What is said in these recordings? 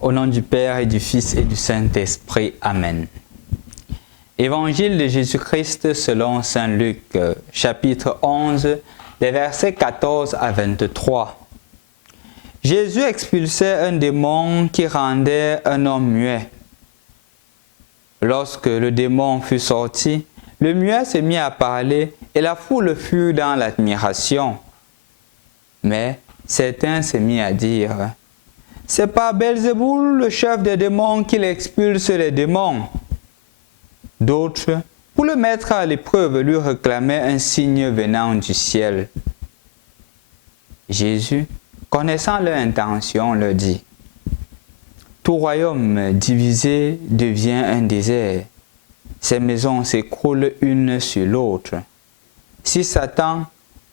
Au nom du Père et du Fils et du Saint-Esprit. Amen. Évangile de Jésus-Christ selon saint Luc, chapitre 11, les versets 14 à 23. Jésus expulsait un démon qui rendait un homme muet. Lorsque le démon fut sorti, le muet se mit à parler et la foule fut dans l'admiration. Mais certains se mirent à dire: c'est par Belzéboul, le chef des démons, qu'il expulse les démons. D'autres, pour le mettre à l'épreuve, lui réclamaient un signe venant du ciel. Jésus, connaissant leur intention, leur dit: tout royaume divisé devient un désert. Ces maisons s'écroulent une sur l'autre. Si Satan,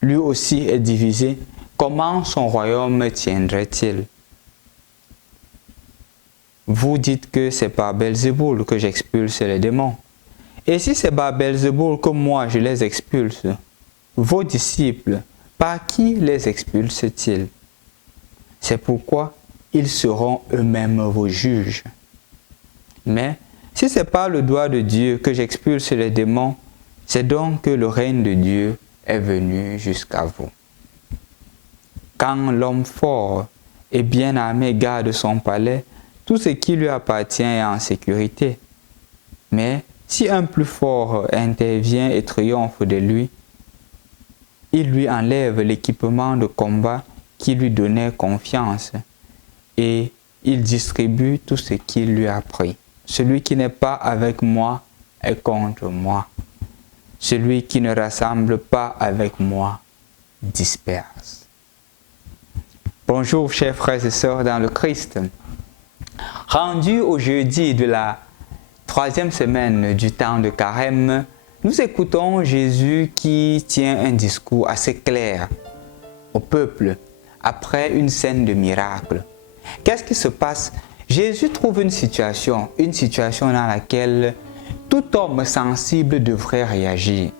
lui aussi, est divisé, comment son royaume tiendrait-il? Vous dites que c'est par Belzéboul que j'expulse les démons. Et si c'est par Belzéboul que moi je les expulse, vos disciples, par qui les expulsent-ils? C'est pourquoi ils seront eux-mêmes vos juges. Mais si c'est par le doigt de Dieu que j'expulse les démons, c'est donc que le règne de Dieu est venu jusqu'à vous. Quand l'homme fort et bien armé garde son palais, tout ce qui lui appartient est en sécurité. Mais si un plus fort intervient et triomphe de lui, il lui enlève l'équipement de combat qui lui donnait confiance et il distribue tout ce qu'il lui a pris. Celui qui n'est pas avec moi est contre moi. Celui qui ne rassemble pas avec moi disperse. Bonjour chers frères et sœurs dans le Christ. Rendu au jeudi de la 3e semaine du temps de Carême, nous écoutons Jésus qui tient un discours assez clair au peuple après une scène de miracle. Qu'est-ce qui se passe? Jésus trouve une situation dans laquelle tout homme sensible devrait réagir.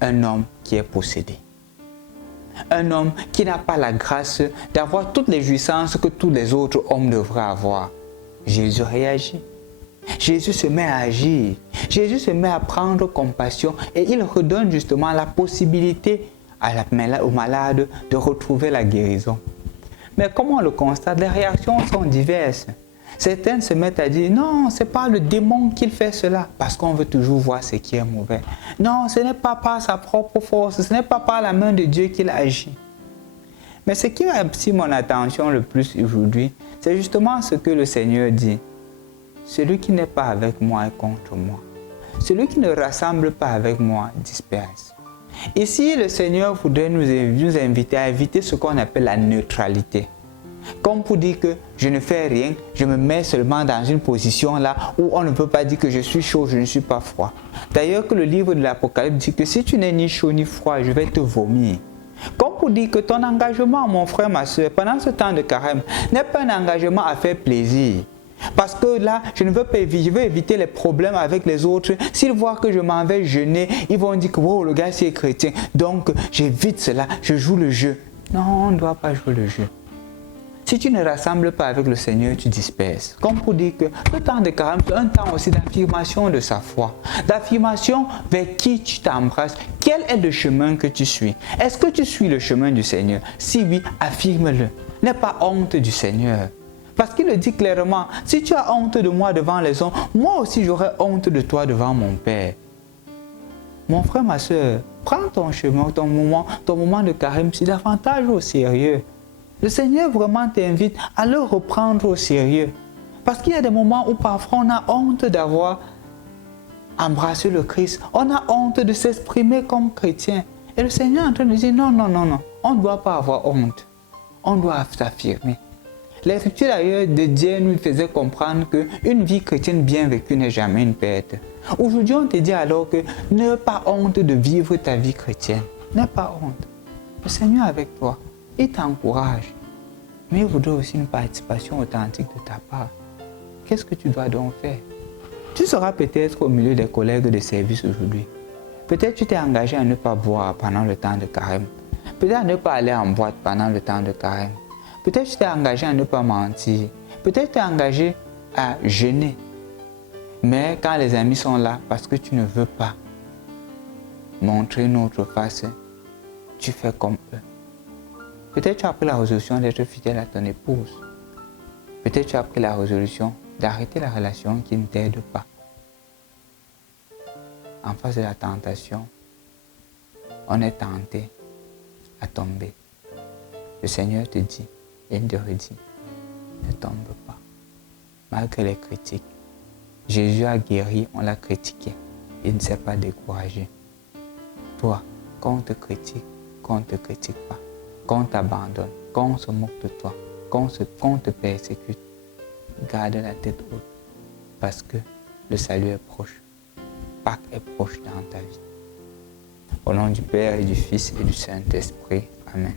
Un homme qui est possédé. Un homme qui n'a pas la grâce d'avoir toutes les jouissances que tous les autres hommes devraient avoir. Jésus réagit. Jésus se met à agir. Jésus se met à prendre compassion et il redonne justement la possibilité aux malades de retrouver la guérison. Mais comme on le constate, les réactions sont diverses. Certains se mettent à dire: non, ce n'est pas le démon qui fait cela, parce qu'on veut toujours voir ce qui est mauvais. Non, ce n'est pas par sa propre force, ce n'est pas par la main de Dieu qu'il agit. Mais ce qui a attiré mon attention le plus aujourd'hui, c'est justement ce que le Seigneur dit. Celui qui n'est pas avec moi est contre moi. Celui qui ne rassemble pas avec moi disperse. Ici, le Seigneur voudrait nous inviter à éviter ce qu'on appelle la neutralité. Comme pour dire que je ne fais rien, je me mets seulement dans une position là où on ne peut pas dire que je suis chaud, je ne suis pas froid. D'ailleurs que le livre de l'Apocalypse dit que si tu n'es ni chaud ni froid, je vais te vomir. Comme pour dire que ton engagement, mon frère, ma soeur, pendant ce temps de carême, n'est pas un engagement à faire plaisir. Parce que là, je veux éviter les problèmes avec les autres. S'ils voient que je m'en vais jeûner, ils vont dire que wow, le gars c'est chrétien. Donc, j'évite cela, je joue le jeu. Non, on ne doit pas jouer le jeu. Si tu ne rassembles pas avec le Seigneur, tu disperses. Comme pour dire que le temps de carême, c'est un temps aussi d'affirmation de sa foi. D'affirmation vers qui tu t'embrasses. Quel est le chemin que tu suis? Est-ce que tu suis le chemin du Seigneur? Si oui, affirme-le. N'aie pas honte du Seigneur. Parce qu'il le dit clairement: si tu as honte de moi devant les hommes, moi aussi j'aurai honte de toi devant mon Père. Mon frère, ma soeur, prends ton chemin, ton moment de carême, c'est davantage au sérieux. Le Seigneur vraiment t'invite à le reprendre au sérieux. Parce qu'il y a des moments où parfois on a honte d'avoir embrassé le Christ. On a honte de s'exprimer comme chrétien. Et le Seigneur est en train de dire: non, non, non, non. On ne doit pas avoir honte. On doit s'affirmer. L'écriture d'ailleurs de Dieu nous faisait comprendre qu'une vie chrétienne bien vécue n'est jamais une perte. Aujourd'hui, on te dit alors que n'aie pas honte de vivre ta vie chrétienne. N'aie pas honte. Le Seigneur est avec toi. Il t'encourage. Mais il voudrait aussi une participation authentique de ta part. Qu'est-ce que tu dois donc faire? Tu seras peut-être au milieu des collègues de service aujourd'hui. Peut-être tu t'es engagé à ne pas boire pendant le temps de carême. Peut-être à ne pas aller en boîte pendant le temps de carême. Peut-être tu t'es engagé à ne pas mentir. Peut-être tu es engagé à jeûner. Mais quand les amis sont là, parce que tu ne veux pas montrer une autre face, tu fais comme eux. Peut-être tu as pris la résolution d'être fidèle à ton épouse. Peut-être tu as pris la résolution d'arrêter la relation qui ne t'aide pas. En face de la tentation, on est tenté à tomber. Le Seigneur te dit, et il te redit, ne tombe pas. Malgré les critiques, Jésus a guéri, on l'a critiqué. Il ne s'est pas découragé. Toi, quand on te critique, quand on ne te critique pas, quand on t'abandonne, quand on se moque de toi, quand on te persécute, garde la tête haute parce que le salut est proche. Pâques est proche dans ta vie. Au nom du Père et du Fils et du Saint-Esprit. Amen.